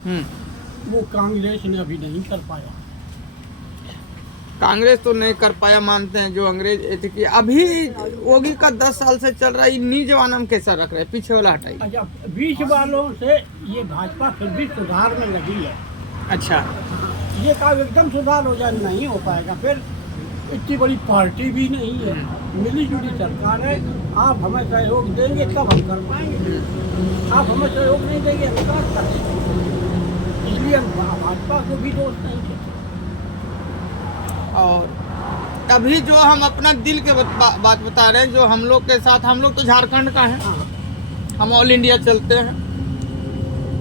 वो कांग्रेस ने अभी नहीं कर पाया। कांग्रेस तो नहीं कर पाया मानते हैं, जो अंग्रेज थे कि अभी योगी का 10 साल से चल रहा है, इन्हीं जमाना में कैसा रख रहे हैं, पीछे वाला हटाइए। अच्छा, बीच वालों से ये भाजपा फिर भी सुधार में लगी है। अच्छा, ये काम एकदम सुधार हो जाए नहीं हो पाएगा। फिर इतनी बड़ी पार्टी भी नहीं है, मिली जुली सरकार है। आप हमें सहयोग देंगे तब हम कर पाएंगे, आप हमें सहयोग नहीं देंगे हम क्या करेंगे। इसलिए हम भाजपा को भी दोष नहीं देते। और अभी जो हम अपना दिल के बात बता रहे हैं, जो हम लोग के साथ, हम लोग तो झारखंड का है, हम ऑल इंडिया चलते हैं।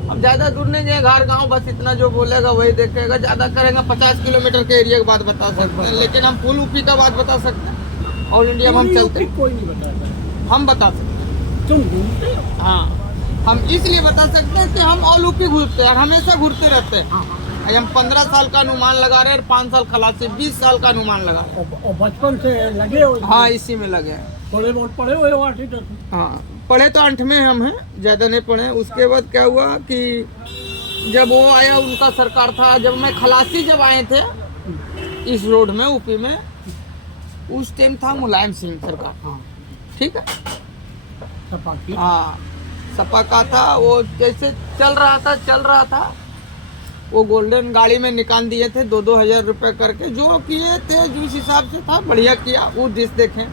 अब ज़्यादा दूर नहीं जाए, घर गांव बस इतना जो बोलेगा वही देखेगा। ज़्यादा करेंगे 50 किलोमीटर के एरिया की बात बता सकते हैं, लेकिन हम फुल यूपी का बात बता सकते हैं। ऑल इंडिया में हम चलते हैं, कोई नहीं बता सकता। हम बता सकते हैं। तुम घूमते हो? हाँ, हम इसलिए बता सकते हैं कि हम ऑल यूपी घूमते हैं और हमेशा घूमते रहते हैं। आज हम 15 साल का अनुमान लगा रहे हैं, 5 साल खलासी, 20 साल का अनुमान लगा रहे हैं। और बचपन से लगे हो? हाँ, इसी में लगे हैं। थोड़े बहुत पढ़े हुए हो 8वीं 10वीं? हाँ, पढ़े तो 8 में हम हैं, ज़्यादा नहीं पढ़े। उसके बाद क्या हुआ कि जब वो आया, उनका सरकार था, जब मैं खलासी जब आए थे इस रोड में यूपी में, उस टाइम था मुलायम सिंह सरकार। हाँ, ठीक है, सपा की। हाँ, सपा का था। वो जैसे चल रहा था, वो गोल्डन गाड़ी में निकाल दिए थे 2-2 हज़ार रुपये करके। जो किए थे जिस हिसाब से था, बढ़िया किया, वो दिस देखें।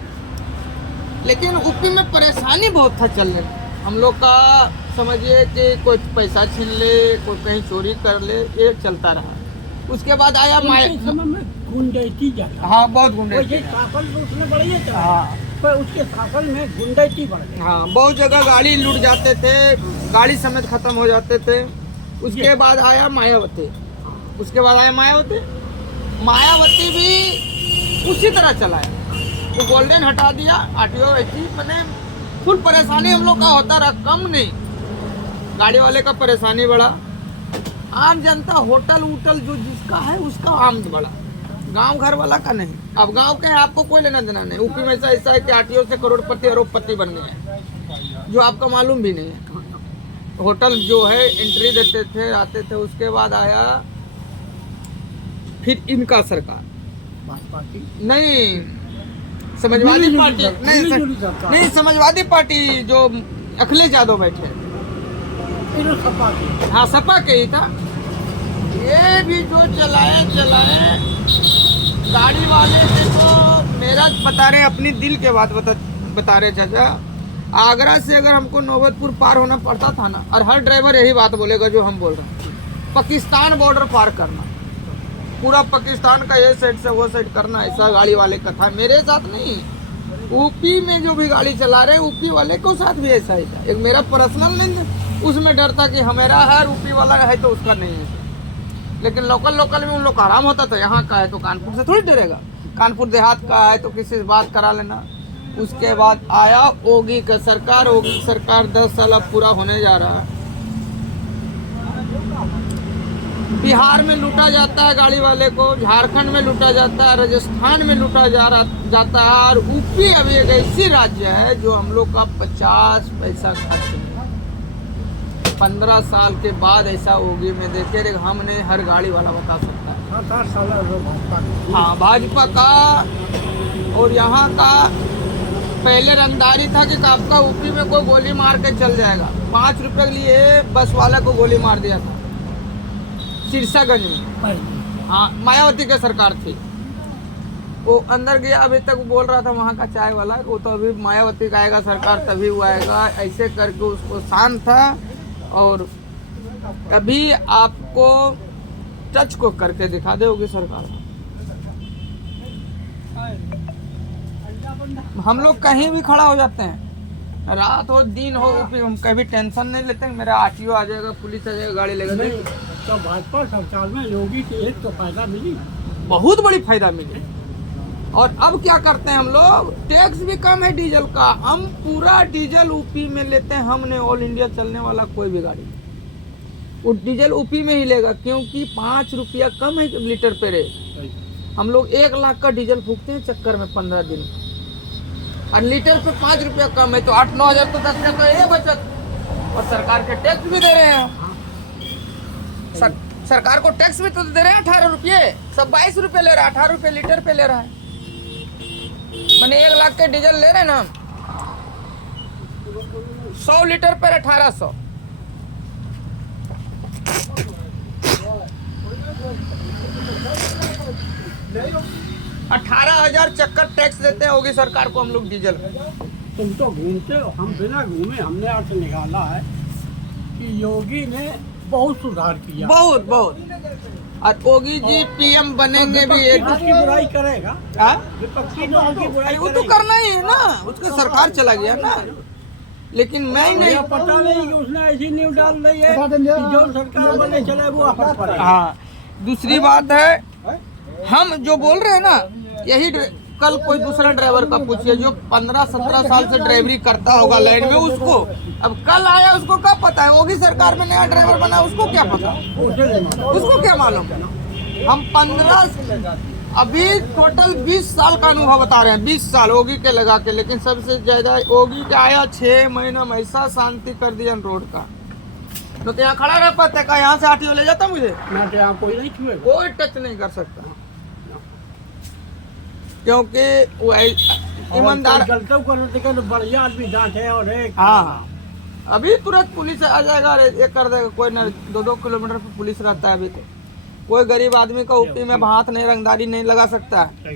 लेकिन यूपी में परेशानी बहुत था चलने में। हम लोग का समझिए कि कोई पैसा छीन ले, कोई कहीं चोरी कर ले, ये चलता रहा। उसके बाद आया समय में गुंडैती ज्यादा। हाँ, बहुत गुंडैती। शासन तो उसमें बढ़ गया था। हाँ, पर उसके शासन में गुंडैती बढ़ गई। हाँ, बहुत जगह गाड़ी लूट जाते थे, गाड़ी समेत खत्म हो जाते थे। उसके बाद आया मायावती। मायावती भी उसी तरह चलाया। वो गोल्डन हटा दिया, आरटीओ ऐसी, मैंने फुल परेशानी हम लोग का होता रहा, कम नहीं। गाड़ी वाले का परेशानी बढ़ा, आम जनता, होटल वोटल जो जिसका है उसका आम बढ़ा, गांव घर वाला का नहीं। अब गांव के आपको कोई लेना देना नहीं। यूपी में ऐसा है कि आरटीओ से करोड़पति अरबपति बन गए हैं, जो आपका मालूम भी नहीं है। होटल जो है एंट्री देते थे, आते थे। उसके बाद आया फिर इनका सरकार, भाजपा की नहीं, समाजवादी पार्टी, नहीं, समाजवादी पार्टी जो अखिलेश यादव बैठे, सपा की। हाँ, सपा के ही था। ये भी जो चलाए गाड़ी वाले से, तो मेरा बता रहे, अपनी दिल के बात बता रहे चाचा। आगरा से अगर हमको नौबतपुर पार होना पड़ता था ना, और हर ड्राइवर यही बात बोलेगा जो हम बोल रहे हैं, पाकिस्तान बॉर्डर पार करना, पूरा पाकिस्तान का ये साइड से वो साइड करना, ऐसा गाड़ी वाले का था। मेरे साथ नहीं, यूपी में जो भी गाड़ी चला रहे यूपी वाले को साथ भी ऐसा ही था। एक मेरा पर्सनल नहीं, उसमें डर था कि हमारा है, यूपी वाला है तो उसका नहीं है। लेकिन लोकल में उन लोग का आराम होता था। यहाँ का है तो कानपुर से थोड़ी डरेगा, कानपुर देहात का है तो किसी से बात करा लेना। उसके बाद आया योगी का सरकार। योगी सरकार 10 साल अब पूरा होने जा रहा है। बिहार में लूटा जाता है गाड़ी वाले को, झारखंड में लूटा जाता है, राजस्थान में लूटा जाता है, और यूपी अभी एक ऐसी राज्य है जो हम लोग का 50 पैसा खर्च नहीं। 15 साल के बाद ऐसा होगी, मैं देखे रे, हमने हर गाड़ी वाला बता सकता है। 7-8 साल भाजपा। हाँ, भाजपा का। और यहाँ का पहले रंगदारी था कि आपका यूपी में कोई गोली मार के चल जाएगा। 5 रुपए के लिए बस वाला को गोली मार दिया था सिरसागंज में। हाँ, मायावती की सरकार थी। वो अंदर गया, अभी तक बोल रहा था वहाँ का चाय वाला, वो तो अभी मायावती का आएगा सरकार तभी वो आएगा, ऐसे करके उसको शांत था। और कभी आपको टच को करके दिखा देगी सरकार। हम लोग कहीं भी खड़ा हो जाते हैं, रात हो दिन हो, हम कभी टेंशन नहीं लेते। मेरा आरटीओ आ जाएगा, पुलिस आ जाएगा, गाड़ी लेगा। तो भाजपा सरकार में योगी के एक तो फायदा मिली, बहुत बड़ी फायदा मिली। और अब क्या करते हैं हम लोग, टैक्स भी कम है डीजल का, हम पूरा डीजल यूपी में लेते हैं। हमने ऑल इंडिया चलने वाला कोई भी गाड़ी, वो डीजल यूपी में ही लेगा, क्योंकि 5 रुपया कम है लीटर पे रेट। हम लोग 1 लाख का डीजल फूकते हैं चक्कर में 15 दिन, और लीटर पे 5 रुपया कम है, तो 8-9 हज़ार तो 10 हज़ार तो ये बचत, और सरकार के टैक्स भी दे रहे हैं। सरकार को टैक्स भी तो दे रहे हैं 18 रुपये, सब 22 रुपये ले रहा है, 18 रुपये लीटर पे ले रहा है। मैंने 1 लाख के डीजल ले रहे हैं ना, 100 लीटर पर 1800। 18,000 चक्कर टैक्स देते हैं होगी सरकार को हम लोग डीजल। तुम तो घूमते हो, हम बिना घूमे हमने अर्थ निकाला है कि योगी ने बहुत सुधार किया, बहुत और योगी जी पीएम बनेंगे भी एक। उसकी बुराई करेगा, हाँ? विपक्षी तो उसकी बुराई वो तो करना ही है ना, उसका सरकार चला गया ना। लेकिन मैं नहीं, पता नहीं कि उसने ऐसी न्यूज डाल रही है कि जो सरकार बने चले वो आपस पर। हाँ, दूसरी बात है, हम जो बोल रहे हैं ना, यही कल कोई दूसरा ड्राइवर का पूछिए जो 15-17 साल से ड्राइवरी करता होगा लाइन में, उसको अब कल आया, उसको क्या पता है? होगी सरकार में नया ड्राइवर बना, उसको क्या पता, उसको क्या मालूम? हम 15 अभी टोटल 20 साल का अनुभव बता रहे हैं, 20 साल योगी के लगा के। लेकिन सबसे ज्यादा योगी का आया 6 महीना में ऐसा शांति कर दिया रोड का, तो यहाँ खड़ा रह पाते का, यहाँ से आरटीओ ले जाता मुझे, मैं तो यहाँ कोई नहीं छुए, कोई टच नहीं कर सकता, क्योंकि वो ईमानदार। गलती करने के बढ़िया आदमी डांटे और हाँ, अभी तुरंत पुलिस आ जाएगा, ये कर देगा। कोई ना 2-2 किलोमीटर पे पुलिस रहता है। अभी तो कोई गरीब आदमी का ऊपी में हाथ नहीं, रंगदारी नहीं लगा सकता है।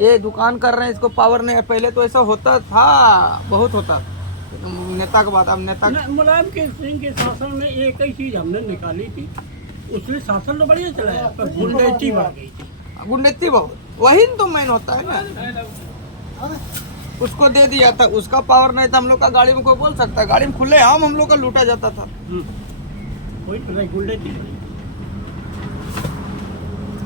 ये दुकान कर रहे हैं, इसको पावर नहीं है। पहले तो ऐसा होता था, बहुत होता था। नेता के बाद अब नेता मुलायम सिंह के शासन में एक ही चीज हमने निकाली थी, उसने शासन तो बढ़िया चलाया, पर गुंडैती बढ़ गई थी। गुंडैती बहुत, वही तो मेन होता है ना। उसको दे दिया था, उसका पावर नहीं था। हम लोग का गाड़ी में कोई बोल सकता है? गाड़ी में खुले हम लोग का लूटा जाता था। कोई तो गुंडैती नहीं।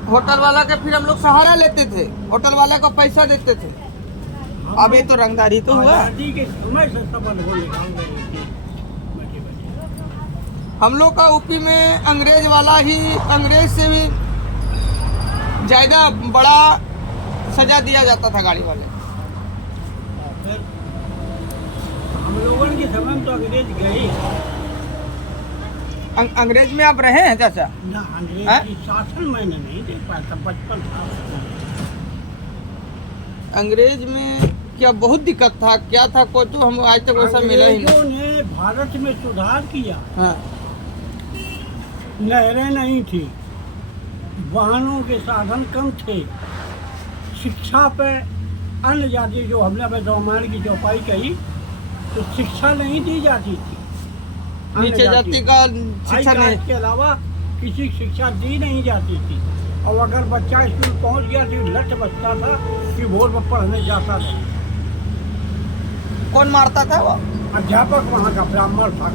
होटल वाला के फिर हम लोग सहारा लेते थे, होटल वाला को पैसा देते थे। अब ये तो रंगदारी तो हुआ। के समय से सबल हो निकाल गए। हम लोग का यूपी में अंग्रेज वाला ही, अंग्रेज से भी ज्यादा बड़ा सजा दिया जाता था गाड़ी वाले। हम लोगों के समय में तो अंग्रेज गए। अंग्रेज में आप रहे हैं चाचा? ना, अंग्रेज की शासन मैंने नहीं देख पाया था, बचपन था। अंग्रेज में क्या बहुत दिक्कत था, क्या था? कोई तो हम आज तक वैसा मिला ही नहीं। ने भारत में सुधार किया। हाँ। नहरें नहीं थी, वाहनों के साधन कम थे, शिक्षा पे अन्य जाति, जो हमने में रामायण की चौपाई कही, तो शिक्षा नहीं दी जाती थी। नीचे जाति का शिक्षा नहीं, के अलावा किसी शिक्षा दी नहीं जाती थी। और अगर बच्चा स्कूल पहुंच गया तो लट बचता था कि भोर में पढ़ने जाता था। कौन मारता था? वो अध्यापक वहाँ का ब्राह्मण था,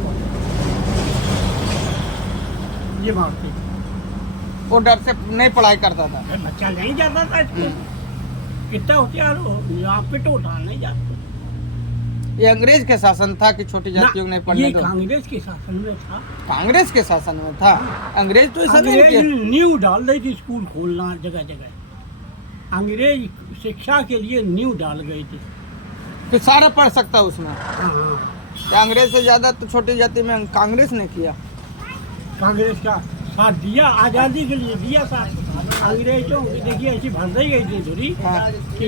ये मारते। वो डर से नहीं पढ़ाई करता था। बच्चा नहीं जाता था स्कूल, कितना होशियार हो, यहाँ पिट उठा नहीं जाता। ये अंग्रेज के शासन था कि छोटी जातियों ने पढ़ने ये दो? कांग्रेस के शासन में था। कांग्रेस के शासन में था। अंग्रेज तो ऐसा नहीं अंग्रेज किया। न्यू डाल रही थी, स्कूल खोलना जगह जगह। अंग्रेज शिक्षा के लिए न्यू डाल गई थी कि सारा पढ़ सकता उसमें। हाँ, तो अंग्रेज से ज्यादा तो छोटी जाति में कांग्रेस ने किया। कांग्रेस का साथ दिया, आज़ादी के लिए दिया साथ। अंग्रेजों की देखिए ऐसी भर दी गई थी धुरी कि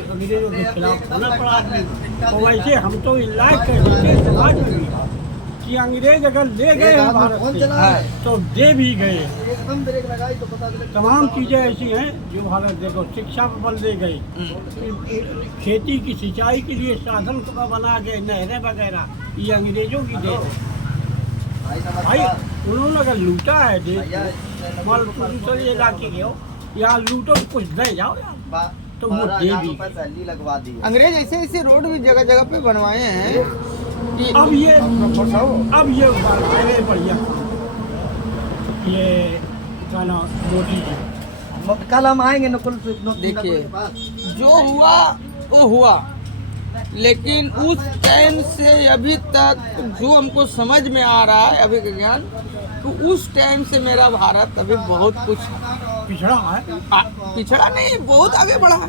अंग्रेजों के खिलाफ होना पड़ा। और वैसे हम तो इलाज कर देते समाज में भी कि अंग्रेज अगर ले गए हैं भारत से तो दे भी गए। तमाम चीज़ें ऐसी हैं जो भारत देखो, शिक्षा पर बल दे गई, खेती की सिंचाई के लिए साधन बना गए, नहरें वगैरह, ये अंग्रेजों की देन है भाई। उन्होंने अगर लूटा है देश मान लो दूसरे इलाके के हो, यहाँ लूटो तो कुछ दे जाओ यार, तो वो दे भी। अंग्रेज ऐसे ऐसे रोड भी जगह जगह पे बनवाए हैं कि अब ये बढ़िया ये गाना मोदी जी। कल हम आएंगे नकुल। देखिए जो हुआ वो हुआ, लेकिन उस टाइम से अभी तक जो हमको समझ में आ रहा है अभी का ज्ञान, तो उस टाइम से मेरा भारत अभी बहुत कुछ पिछड़ा है। पिछड़ा नहीं, बहुत आगे बढ़ा है।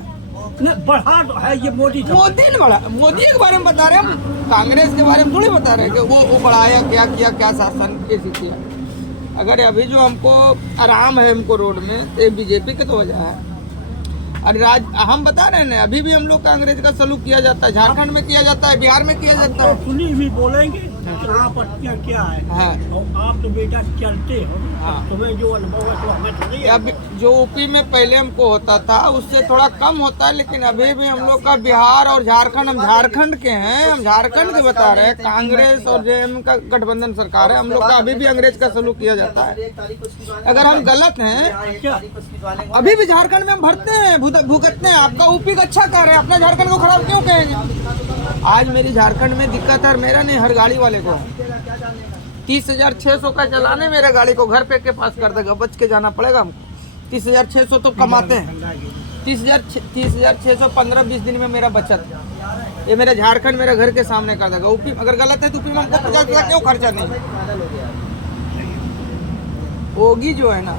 नहीं, बढ़ा तो है, ये मोदी ने बढ़ा। मोदी के बारे में बता रहे हैं, कांग्रेस के बारे में थोड़ी बता रहे हैं कि वो बढ़ाया, क्या किया, क्या शासन कैसे किया। अगर अभी जो हमको आराम है हमको रोड में, तो बीजेपी की तो वजह है। और हम बता रहे हैं ना, अभी भी हम लोग का अंग्रेज का सलूक किया जाता है, झारखंड में किया जाता है, बिहार में किया जाता है। पुलिस भी बोलेंगे कहाँ पर क्या क्या है। हाँ। और आप तो बेटा चलते हो, हाँ। तुम्हें जो अनुभव है तो हमें थोड़ी है। अब जो यूपी में पहले हमको होता था उससे थोड़ा कम होता है, लेकिन अभी भी हम लोग का बिहार और झारखंड, हम झारखंड के हैं, हम झारखंड के बता रहे हैं। कांग्रेस और जेएमएम का गठबंधन सरकार है, हम लोग का अभी भी अंग्रेज का सलूक किया जाता है। अगर हम गलत हैं, अभी भी झारखंड में हम भरते हैं, भुगतते हैं। आपका यूपी का अच्छा कर रहे हैं, अपना झारखंड को खराब क्यों कहेंगे? आज मेरी झारखंड में दिक्कत है, मेरा नहीं, हर गाड़ी वाले को है। 30,600 का चलाने मेरे गाड़ी को घर पे के पास कर देगा, बच के जाना पड़ेगा हमको। 30,600 तो कमाते हैं, 30,600 15-20 दिन में मेरा बचत, ये मेरा झारखंड मेरे घर के सामने कर देगा। यूपी अगर गलत है तो यूपी में हमको 50 लाख क्यों खर्चा नहीं? योगी जो है ना,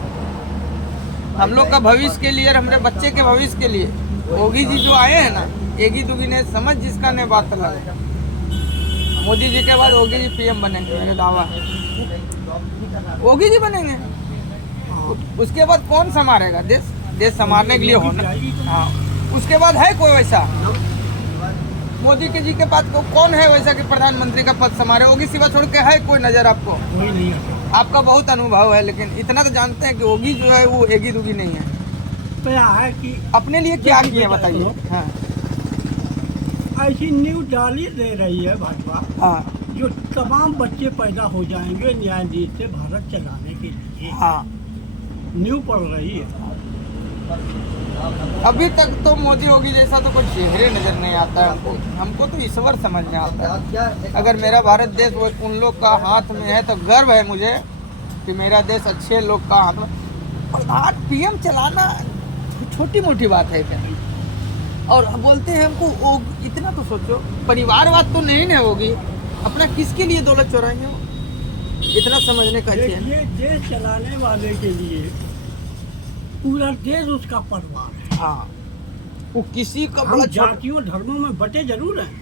हम लोग का भविष्य के लिए और हमारे बच्चे के भविष्य के लिए, योगी जी जो आए हैं ना, एगी दुगी ने समझ जिसका ने बात लगा। मोदी जी के बाद योगी जी पीएम बनेंगे, मेरे दावा है। योगी जी बनेंगे, उसके बाद कौन संभालेगा देश? देश संभालने के लिए होना। हाँ, उसके बाद है कोई वैसा? मोदी के जी के पास कौन है वैसा कि प्रधानमंत्री का पद संभाले? योगी सिवा छोड़ के है कोई नजर आपको? कोई नहीं है। आपका बहुत अनुभव है, लेकिन इतना तो जानते हैं कि योगी जो है वो एगी दुगी नहीं है। क्या है कि अपने लिए क्या किया बताइए? हाँ ऐसी न्यूज डाली दे रही है भाजपा, हाँ जो तमाम बच्चे पैदा हो जाएंगे न्यायाधीश से भारत चलाने के लिए। हाँ, न्यूज पढ़ रही है। अभी तक तो मोदी योगी जैसा तो कोई चेहरे नजर नहीं आता है हमको। हमको तो ईश्वर समझ में आता है। अगर मेरा भारत देश वो उन लोग का हाथ में है तो गर्व है मुझे कि मेरा देश अच्छे लोग का हाथ में। प्रधान पीएम चलाना छोटी मोटी बात है क्या? और बोलते हैं हमको इतना तो सोचो, परिवारवाद तो नहीं ना होगी, अपना किसके लिए दौलत चुराएंगे? इतना समझने का चाहिए। ये देश चलाने वाले के लिए पूरा देश उसका परिवार है। हाँ, वो किसी का हम बड़ा जातियों धर्मों में बटे जरूर हैं,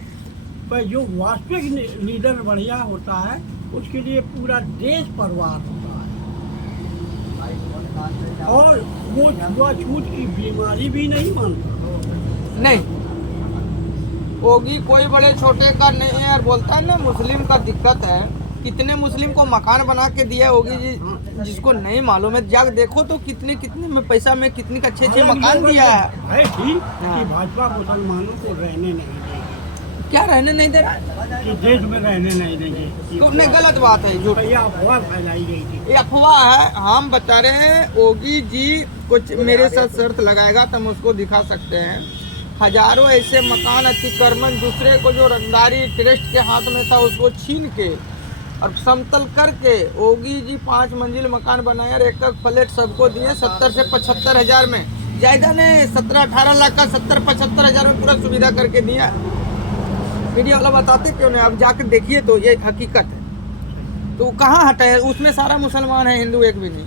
पर जो वास्तविक लीडर बढ़िया होता है उसके लिए पूरा देश परिवार होता है। और वो छुआछूत की बीमारी भी नहीं मानता। नहीं, योगी कोई बड़े छोटे का नहीं है। और बोलता है ना मुस्लिम का दिक्कत है, कितने मुस्लिम को मकान बना के दिया योगी जी, जिसको नहीं मालूम है जाके देखो तो कितने कितने में पैसा में कितने का 6-6 मकान दिया है ठीक हाँ। कि भाजपा मुसलमानों को रहने नहीं देगी। क्या रहने नहीं दे रहा? कि देश में रहने नहीं देंगे, तो नहीं, गलत बात है, जो ये अफवाह फैलाई गई थी। ये अफवाह है। हम बता रहे हैं योगी जी कुछ मेरे साथ शर्त लगाएगा तो हम उसको दिखा सकते हैं। हजारों ऐसे मकान अतिक्रमण दूसरे को जो रंगदारी ट्रस्ट के हाथ में था उसको छीन के और समतल करके योगी जी 5 मंजिल मकान बनाए और एक फ्लैट सबको दिए 70 से 75 हजार में। ज़्यादा नहीं, 17-18 लाख का 70-75 हजार में पूरा सुविधा करके दिया। मीडिया वाला बताते क्यों नहीं? अब जाकर देखिए तो ये हकीकत है। तो कहाँ हटा है? उसमें सारा मुसलमान है, हिंदू एक भी नहीं।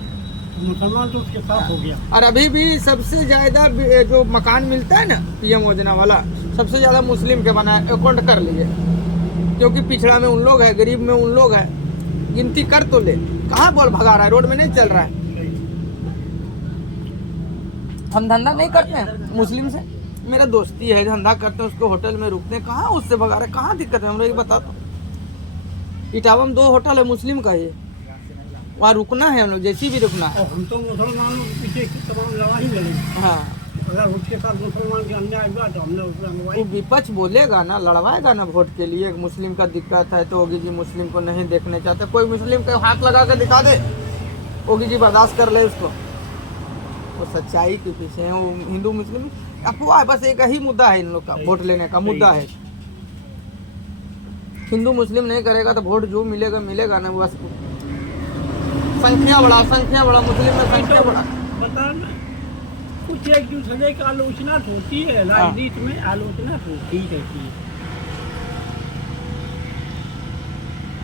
मुसलमान तो उसके साथ हो गया। और अभी भी सबसे ज़्यादा जो मकान मिलता है ना पीएम योजना वाला, सबसे ज़्यादा मुस्लिम के बना है। अकाउंट कर लिए, क्योंकि पिछड़ा में उन लोग है, गरीब में उन लोग है। गिनती कर तो ले, कहाँ बोल भगा रहा है? रोड में नहीं चल रहा है। हम धंधा नहीं करते हैं मुस्लिम से, मेरा दोस्ती है, धंधा करते हैं, उसको होटल में रुकते हैं, कहाँ उससे भगा रहे? कहाँ दिक्कत है? हम लोग बता दो, इटावा में 2 होटल है मुस्लिम का, ये वहाँ रुकना है, हम लोग जैसी भी रुकना है। और हम तो मुसलमानों के पीछे की तमाम लड़ाई लड़ेंगे। हाँ, अगर उसके साथ मुसलमान के अन्याय हुआ तो हमने उसमें वो अगुवाई। विपक्ष बोलेगा ना, लड़वाएगा ना वोट के लिए। मुस्लिम का दिक्कत है तो योगी जी मुस्लिम को नहीं देखने चाहते। कोई मुस्लिम के हाथ लगा कर दिखा दे, योगी जी बर्दाश्त कर ले उसको। वो सच्चाई के पीछे है। वो हिंदू मुस्लिम अफवाह है, बस एक ही मुद्दा है इन लोग का, वोट लेने का मुद्दा है। हिंदू मुस्लिम नहीं करेगा तो वोट जो मिलेगा मिलेगा ना, बस संख्या बढ़ा मुस्लिम में संख्या बढ़ा। बता ना, कुछ एक दूसरे की आलोचना होती है, राजनीति में आलोचना होती रहती है।